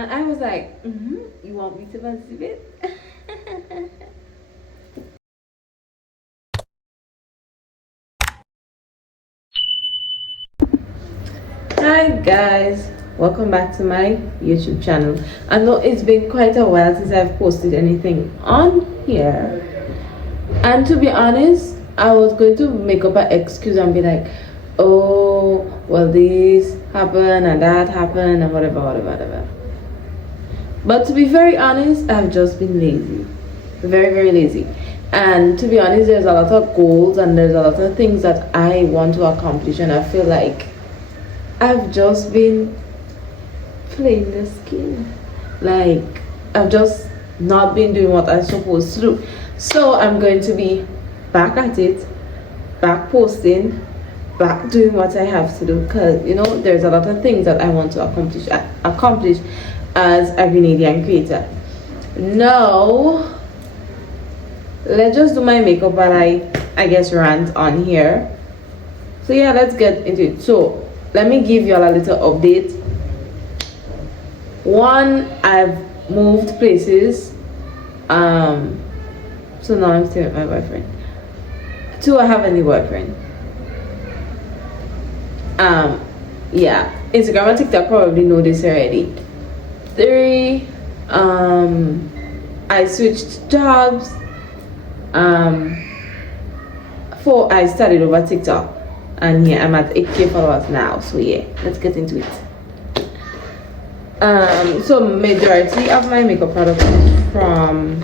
And I was like, you want me to perceive it? Hi guys, welcome back to my YouTube channel. I know it's been quite a while since I've posted anything on here, and to be honest, I was going to make up an excuse and be like, oh, well, this happened and that happened and whatever. But to be very honest, I've just been lazy, very lazy. And to be honest, there's a lot of goals and there's a lot of things that I want to accomplish, and I feel like I've just been playing this game. Like, I've just not been doing what I'm supposed to do. So I'm going to be back at it, back posting, back doing what I have to do, because there's a lot of things that I want to accomplish as a Grenadian creator. Now let's just do my makeup while I guess rant on here. So yeah, let's get into it. So let me give you all a little update. One, I've moved places. So now I'm staying with my boyfriend. Two, I have a new boyfriend. Yeah, Instagram and TikTok probably know this already. Three, I switched jobs. Four, I started over TikTok, and yeah, I'm at 8K followers now. So yeah, let's get into it. So majority of my makeup products is from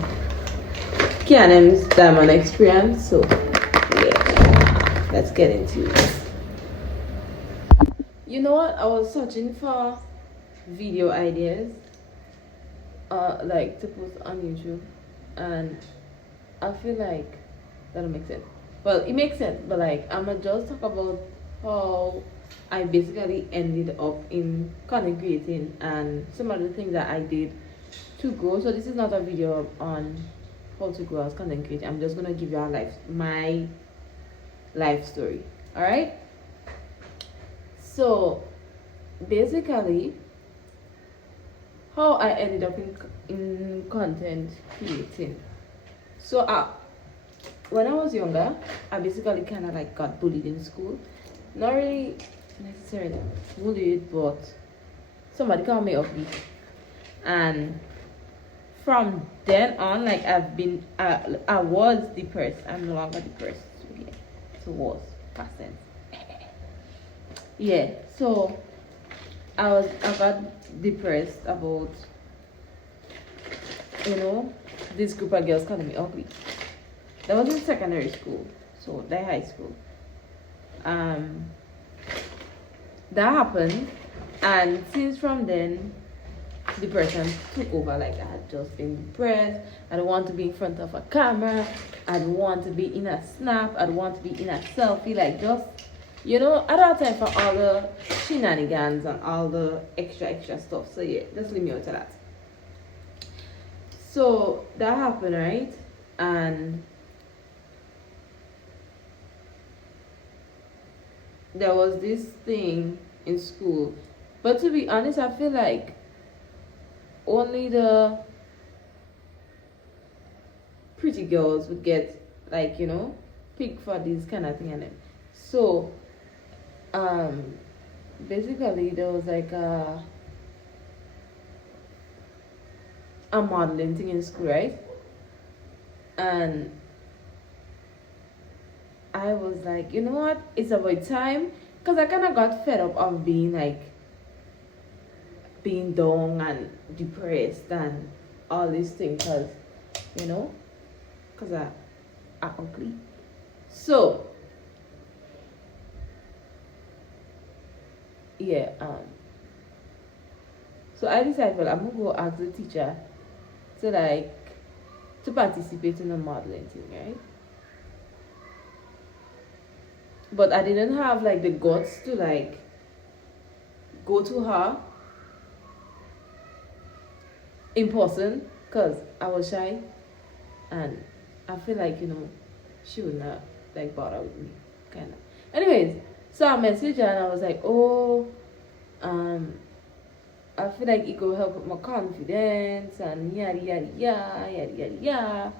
K&M's Diamond Experience. So yeah, let's get into it. You know what? I was searching for video ideas, like to post on YouTube, and I feel like that'll make sense. Well, it makes sense, but like I'ma just talk about how I basically ended up in content creating and some of the things that I did to grow. So this is not a video on how to grow as content creator. I'm just gonna give you my life story. All right. So basically, how I ended up in content creating. So when I was younger, I basically kind of like got bullied in school. Not really necessarily bullied, but somebody called me ugly. And from then on, like I was depressed. I'm no longer depressed. So yeah, so was past tense. Yeah, so I got depressed about this group of girls calling me ugly. That was in secondary school, so they're high school. That happened, and since from then, depression took over. Like I had just been depressed. I don't want to be in front of a camera. I don't want to be in a snap. I don't want to be in a selfie. Like just I don't have time for all the shenanigans and all the extra stuff. So yeah, just leave me out of that. So that happened, right? And there was this thing in school, but to be honest, I feel like only the pretty girls would get like picked for this kind of thing. And so basically there was like a modeling thing in school, right? And I was like, you know what? It's about time, because I kind of got fed up of being down and depressed and all these things, because I ugly. So yeah, so I decided, well, I'm gonna go ask the teacher to participate in the modeling thing, right? But I didn't have like the guts to like go to her in person because I was shy, and I feel like she would not like bother with me, kind of. Anyways, so I messaged her and I was like, oh, I feel like it could help with my confidence and yada yada yada yada yada yada.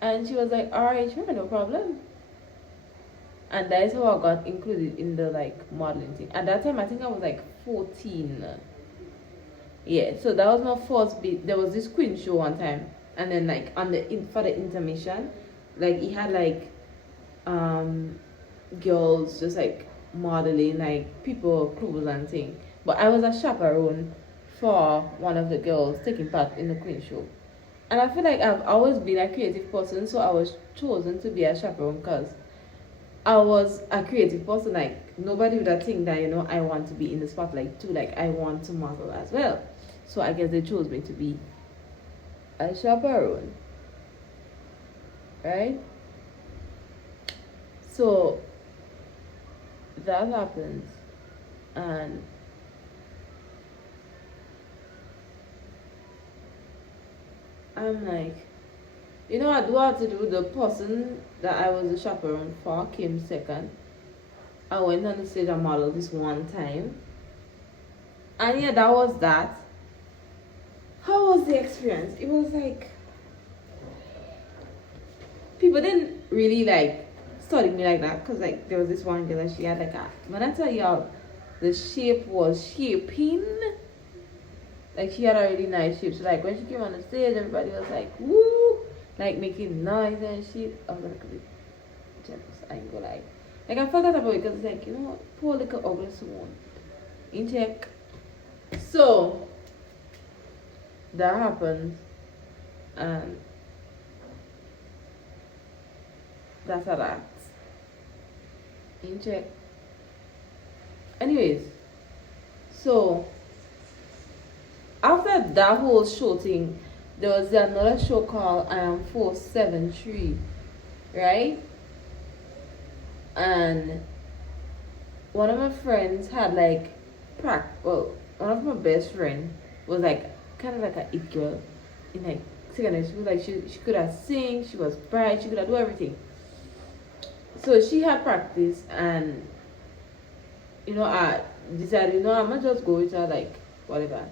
And she was like, alright, sure, no problem. And that is how I got included in the like modeling thing. At that time I think I was like 14. Yeah, so that was my first bit. There was this Queen show one time, and then like on the for the intermission, like he had like girls just like modeling like people clothes and thing. But I was a chaperone for one of the girls taking part in the Queen show. And I feel like I've always been a creative person, so I was chosen to be a chaperone because I was a creative person. Like nobody would have think that I want to be in the spotlight too. Like I want to model as well. So I guess they chose me to be a chaperone, right? So that happens, and I'm like, I do have to do. The person that I was a chaperone for came second. I went on the stage and modeled this one time, and yeah, that was that. How was the experience? It was like people didn't really like study me like that because like there was this one girl that she had like a, when I tell y'all, the shape was shaping. Like she had a really nice shape. So like when she came on the stage, everybody was like woo, like making noise and shit. I was like a bit jealous. I ain't gonna lie. Like I felt that about it because it's like poor little ugly swan. In check. So that happened, and that's a that. In check. Anyways, so after that whole show thing, there was another show called I Am 473, right? And one of my friends had like one of my best friend was like kind of like a it girl in like secondary school. Like she could have sing, she was bright, she could have do everything. So she had practice, and I decided, I'm gonna just go with her, like whatever.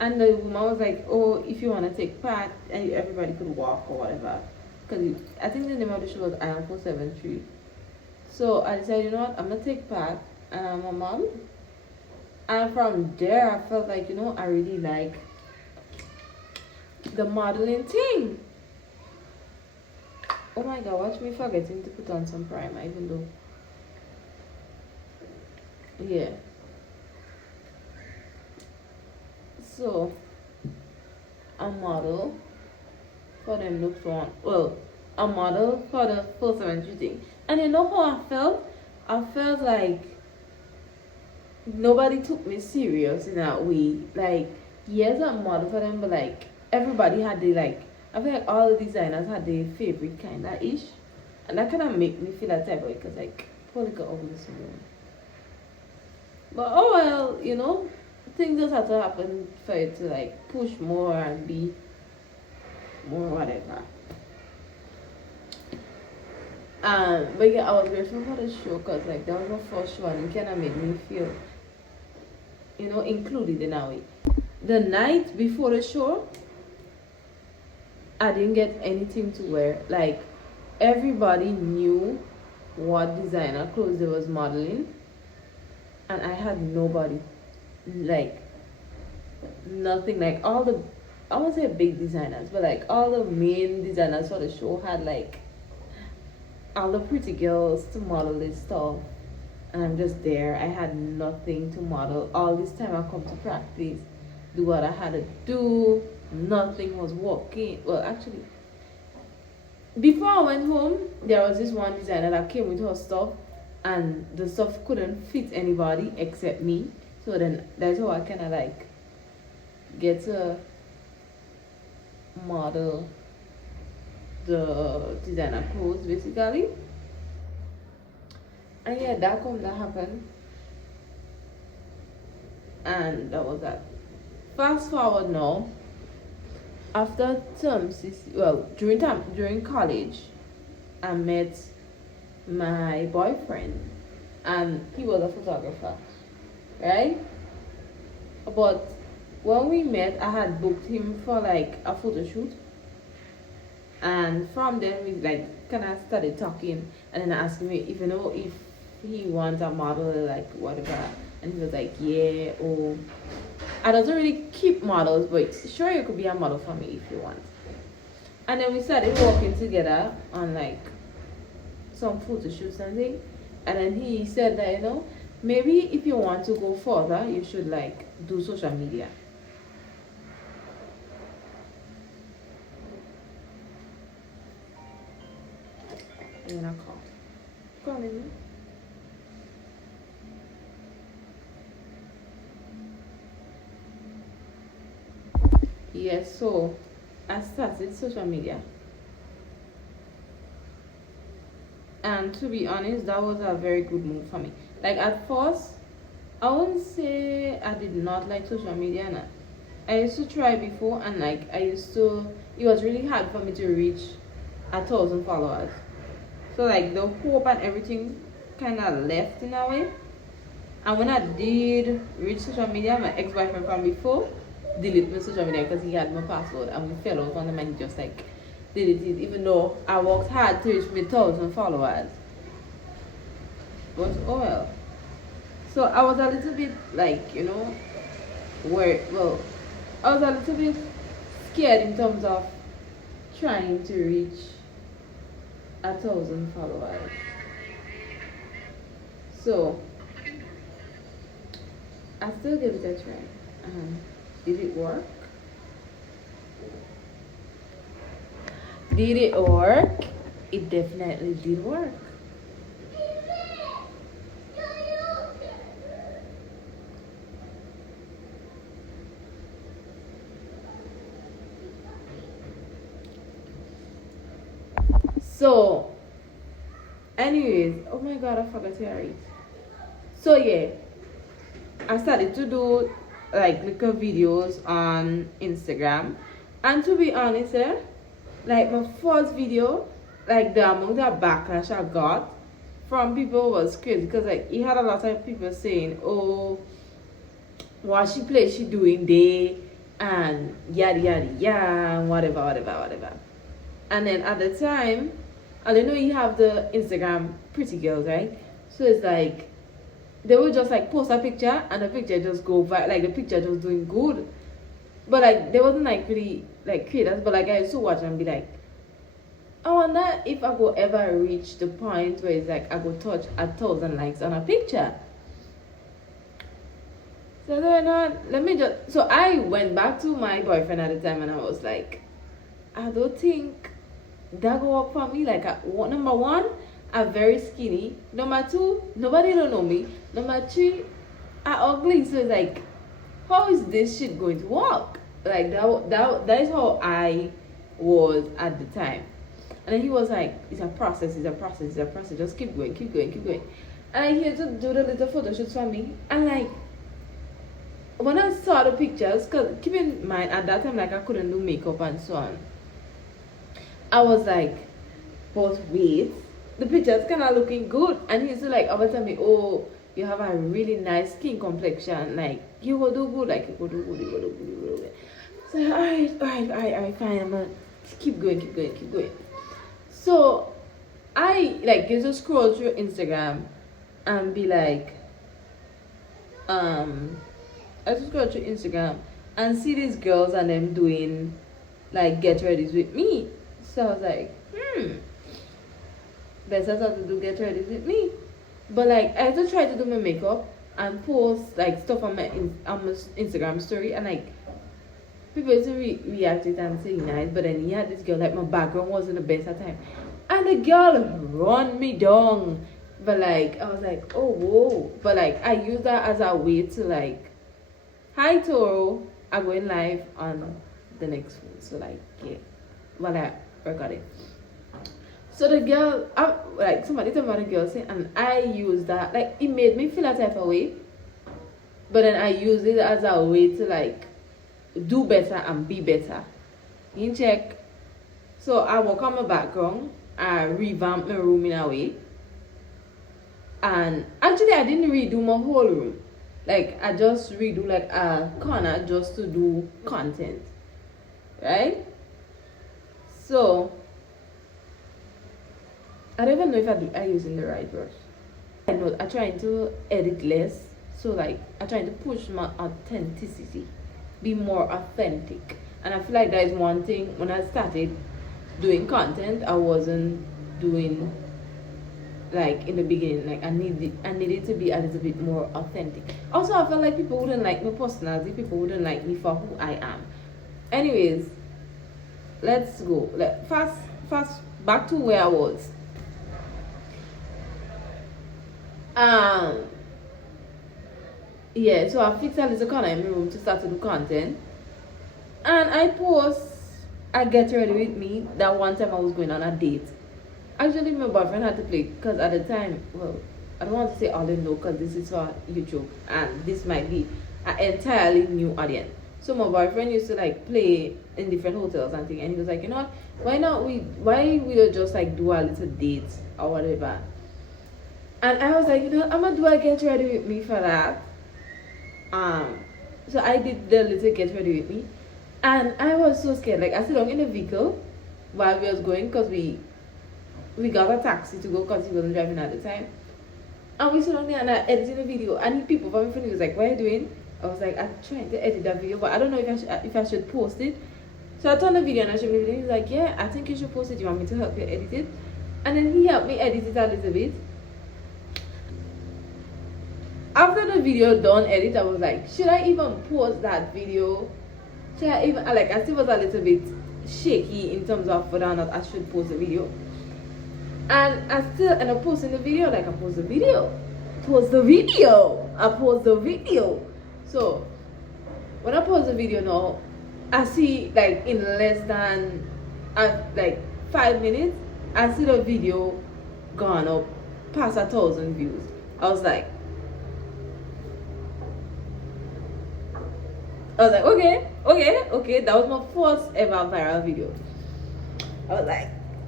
And the woman was like, oh, if you want to take part, and everybody could walk or whatever. Because I think the name of the show was I Am 473. So I decided, what, I'm gonna take part, and I'm a mom. And from there, I felt like, I really like the modeling thing. Oh my god, watch me forgetting to put on some primer, even though. Yeah. So, a model for them looked on. Well, a model for the 473 thing. And you know how I felt? I felt like nobody took me serious in that way. Like, yes, I'm a model for them, but like, everybody had the like, I feel like all the designers had their favorite kind of ish. And that kind of make me feel that type of way because like, poor little ugly small. But oh well, things just have to happen for it to like push more and be more whatever. But yeah, I was grateful for the show because like that was my first show and it kind of made me feel, included in a way. The night before the show, I didn't get anything to wear. Like everybody knew what designer clothes they was modeling, and I had nobody. Like nothing. Like all the, I won't say big designers, but like all the main designers for the show had like all the pretty girls to model this stuff, and I'm just there. I had nothing to model. All this time I come to practice, do what I had to do. Nothing was working. Well, actually, before I went home, there was this one designer that came with her stuff, and the stuff couldn't fit anybody except me. So then that's how I kind of like get to model the designer clothes basically. And yeah, that happened, and that was that. Fast forward now, after during college, I met my boyfriend, and he was a photographer, right? But when we met, I had booked him for like a photo shoot, and from then we like kind of started talking, and then I asked him if if he wants a model, like whatever, and he was like, yeah, oh, I don't really keep models, but sure, you could be a model for me if you want. And then we started working together on like some photo shoots and things. And then he said that maybe if you want to go further, you should like do social media. I'm gonna call. Calling me. Yes, so I started social media. And to be honest, that was a very good move for me. Like at first, I wouldn't say I did not like social media. And I used to try before, and like it was really hard for me to reach 1,000 followers. So like the hope and everything kind of left in a way. And when I did reach social media, my ex-boyfriend from before deleted my social media because he had my password, and we fell out on him, and he just like deleted, even though I worked hard to reach my 1,000 followers. But oh well. So I was a little bit like, I was a little bit scared in terms of trying to reach 1,000 followers. So I still gave it a try. Did it work? Did it work? It definitely did work. So, anyways, oh my god, I forgot to read. So yeah, I started to do like little videos on Instagram, and to be honest, like my first video, like the amount of backlash I got from people was crazy, because like you had a lot of people saying, oh, what she plays she doing there, and yada yada yada, whatever whatever whatever. And then at the time, I don't know, you have the Instagram pretty girls, right? So it's like they would just like post a picture, and the picture just go viral, like the picture just doing good. But like there wasn't like really like creators, but like I used to watch and be like, I wonder if I could ever reach the point where it's like I could touch 1,000 likes on a picture. So then let me just, so I went back to my boyfriend at the time, and I was like, I don't think that go up for me. Like number one, I'm very skinny. Number two, nobody don't know me. Number three, I ugly. So it's like, how is this shit going to work? Like that is how I was at the time. And then he was like, it's a process, it's a process, it's a process. Just keep going, keep going, keep going. And I had to do the little photo shoots for me. And like when I saw the pictures, because keep in mind at that time, like I couldn't do makeup and so on, I was like, but wait, the picture's kind of looking good. And he used to like always tell me, oh, you have a really nice skin complexion. Like, you will do good. Like, you will do good, you will do good, you will do good. So, alright, fine. I'm going to keep going, keep going, keep going. So, I like used to scroll through Instagram and be like, I just scroll through Instagram and see these girls and them doing like get ready with me. So I was like, better start to do get ready with me. But like I had to try to do my makeup and post like stuff on my Instagram story, and like people used to react it and say nice. But then he had this girl, like my background wasn't the best at the time, and the girl run me down. But like I was like, oh whoa. But like I used that as a way to like, hi Toro, I'm going live on the next one. So like yeah, while I record it. So the girl, like somebody told me about the girl saying, and I used that, like it made me feel a type of way. But then I used it as a way to like do better and be better. You check. So I work on my background, I revamped my room in a way. And actually I didn't redo my whole room. Like I just redo like a corner just to do content, right? So I don't even know if I using the right brush. I know I'm trying to edit less, so like I'm trying to push my authenticity, be more authentic. And I feel like that is one thing when I started doing content I wasn't doing like in the beginning. Like I needed to be a little bit more authentic. Also I felt like people wouldn't like my personality, people wouldn't like me for who I am. Anyways, let's go. Fast back to where I was. Yeah, so I fixed a little corner in my room to start to do content. And I get ready with me that one time I was going on a date. Actually, my boyfriend had to play because at the time, well, I don't want to say all in know because this is for YouTube and this might be an entirely new audience. So my boyfriend used to like play in different hotels and things, and he was like, you know what, why we don't just like do a little date or whatever. And I was like, you know, I'm gonna do a get ready with me for that. So I did the little get ready with me, and I was so scared. Like I sit down in the vehicle while we was going because we got a taxi to go because he wasn't driving at the time. And we sit down there and I edited the video. And people from my friend was like, "What are you doing?" I was like, "I'm trying to edit that video, but I don't know if I should post it." So I turned the video and I showed him the video. He's like, "Yeah, I think you should post it. You want me to help you edit it?" And then he helped me edit it a little bit. After the video done edit, I was like, should I even post that video? Should I even, like, I still was a little bit shaky in terms of whether or not I should post the video. And I still end up posting the video. Like, I post the video. So when I post the video now, I see like in less than like 5 minutes, I see the video gone up past 1,000 views. I was like, okay. That was my first ever viral video.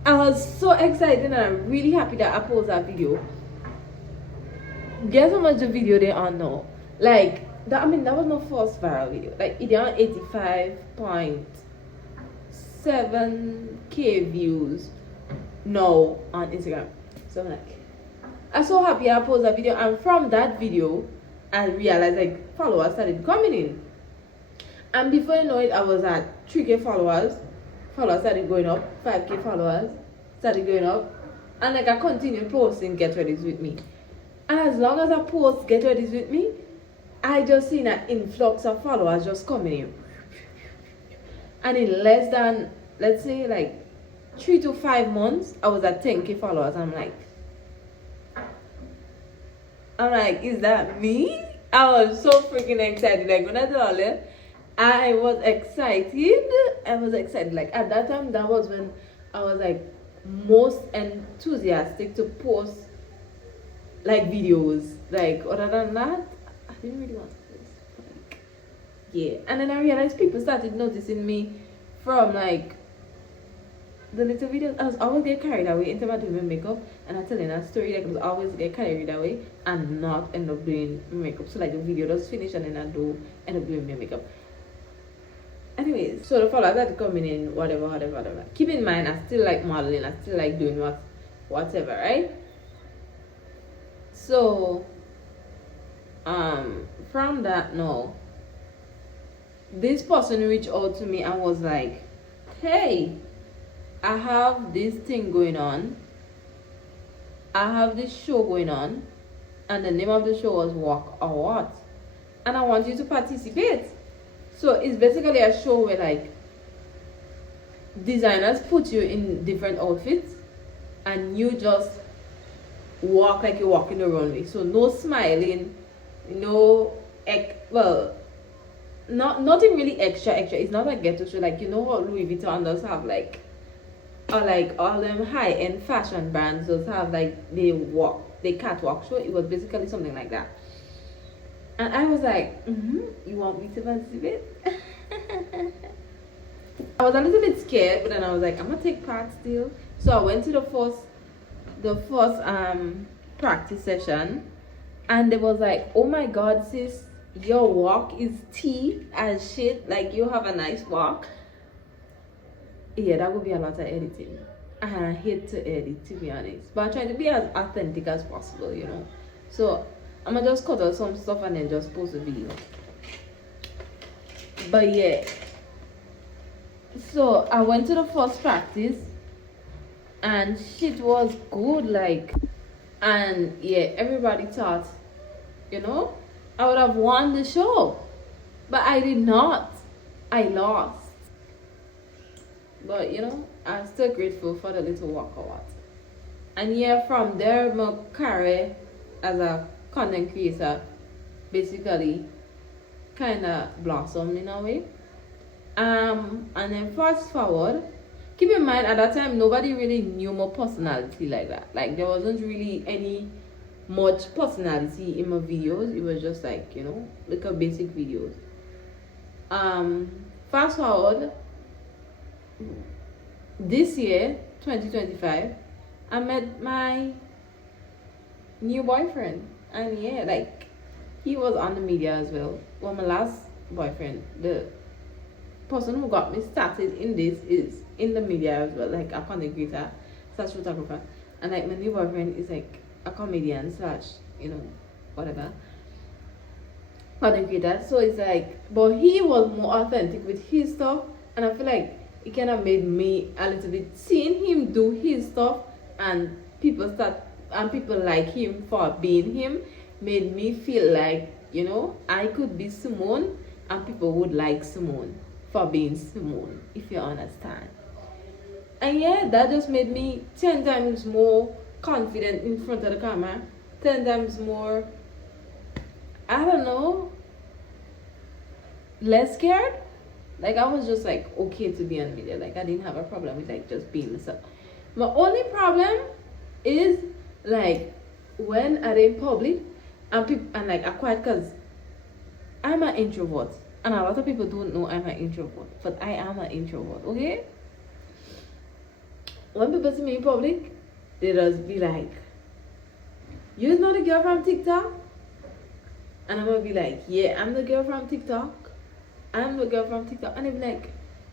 I was so excited and I'm really happy that I posted that video. Guess how much the video they are now? Like that was my first viral video. Like it on 85.7k views now on Instagram. So I'm so happy I posted that video, and from that video I realized like followers started coming in. And before you know it, I was at 3k followers. Followers started going up. 5k followers started going up. And like I continued posting Get Ready with Me. And as long as I post Get Ready with Me, I just seen an influx of followers just coming in. And in less than, let's say like 3 to 5 months, I was at 10k followers. I'm like, is that me? I was so freaking excited. Like when I did all that, I was excited. Like at that time, that was when I was like most enthusiastic to post like videos. Like other than that, I didn't really want to post. Like, yeah. And then I realized people started noticing me from like the little videos. I was always get carried away into my doing my makeup, and I telling a story like I was always get carried away and not end up doing makeup. So like the video does finish and then I do end up doing my makeup. Anyways, so the followers started coming in, whatever. Keep in mind, I still like modeling, I still like doing whatever, right? So, from that, no, this person reached out to me and was like, hey, I have this thing going on. I have this show going on, and the name of the show was Walk or What, and I want you to participate. So it's basically a show where like designers put you in different outfits and you just walk like you're walking the runway. So no smiling, nothing really extra. It's not a ghetto show. Like, you know what Louis Vuitton does have, like, or like all them high-end fashion brands does have, like they catwalk show. It was basically something like that. And I was like, you want me to participate? I was a little bit scared, but then I was like, I'm gonna take part still. So I went to the first practice session, and they was like, oh my god, sis, your walk is tea as shit, like you have a nice walk, yeah, that would be a lot of editing. And I hate to edit, to be honest. But I try to be as authentic as possible, you know. So I'm gonna just cut out some stuff and then just post a video. But yeah. So I went to the first practice and shit was good, like, and yeah, everybody thought, you know, I would have won the show. But I did not. I lost. But you know, I'm still grateful for the little walk award. And yeah, from there my career as a content creator basically kinda blossomed in a way. And then fast forward, keep in mind at that time nobody really knew my personality like that. Like there wasn't really any much personality in my videos. It was just like, you know, like a basic videos. Fast forward this year 2025, I met my new boyfriend, and yeah, like he was on the media as well. Well, my last boyfriend, the person who got me started in this, is in the media as well, like a content creator slash photographer, and like my new boyfriend is like a comedian slash, you know, whatever, content creator. So it's like, but he was more authentic with his stuff, and I feel like it kind of made me a little bit, seeing him do his stuff and people like him for being him, made me feel like, you know, I could be Simone and people would like Simone for being Simone, if you understand. And yeah, that just made me 10 times more confident in front of the camera, 10 times more, I don't know, less scared. Like I was just like okay to be on media. Like I didn't have a problem with like just being myself. My only problem is like when I'm in public and people and like I'm quiet, because I'm an introvert, and a lot of people don't know I'm an introvert, but I am an introvert. Okay. When people see me in public, they just be like, "You're not a girl from TikTok," and I'm gonna be like, "Yeah, I'm the girl from TikTok. I'm the girl from TikTok." And they're like,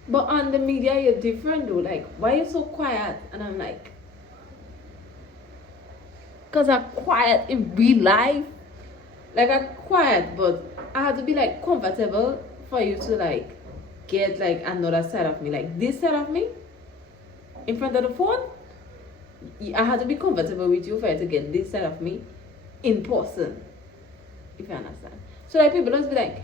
"But on the media you're different though, like why are you so quiet?" And I'm like, "Cause I'm quiet in real life. Like I'm quiet, but I have to be like comfortable for you to like get like another side of me, like this side of me in front of the phone. I have to be comfortable with you for you to get this side of me in person, if you understand." So like people just be like,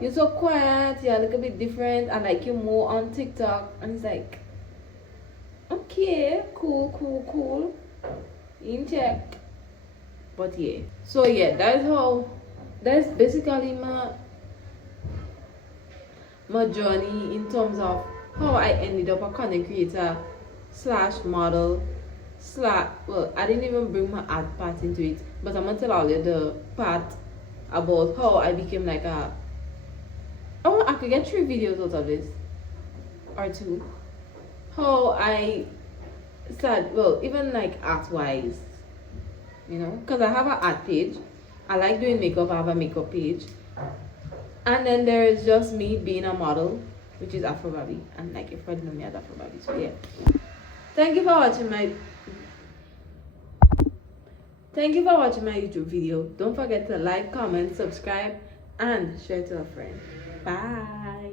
"You're so quiet, you're a little bit different, and like you're more on TikTok." And it's like, okay, cool. In check. But yeah. So yeah, that's basically my journey in terms of how I ended up a content creator slash model slash, well, I didn't even bring my art part into it, but I'm gonna tell all you the part about how I became like a, oh, I could get 3 videos out of this, or 2. How I started, well, even like art wise, you know, because I have an art page. I like doing makeup, I have a makeup page. And then there is just me being a model, which is Afro Barbie, and like everybody know me as Afro Barbie. So yeah. Thank you for watching my YouTube video. Don't forget to like, comment, subscribe, and share to a friend. Bye.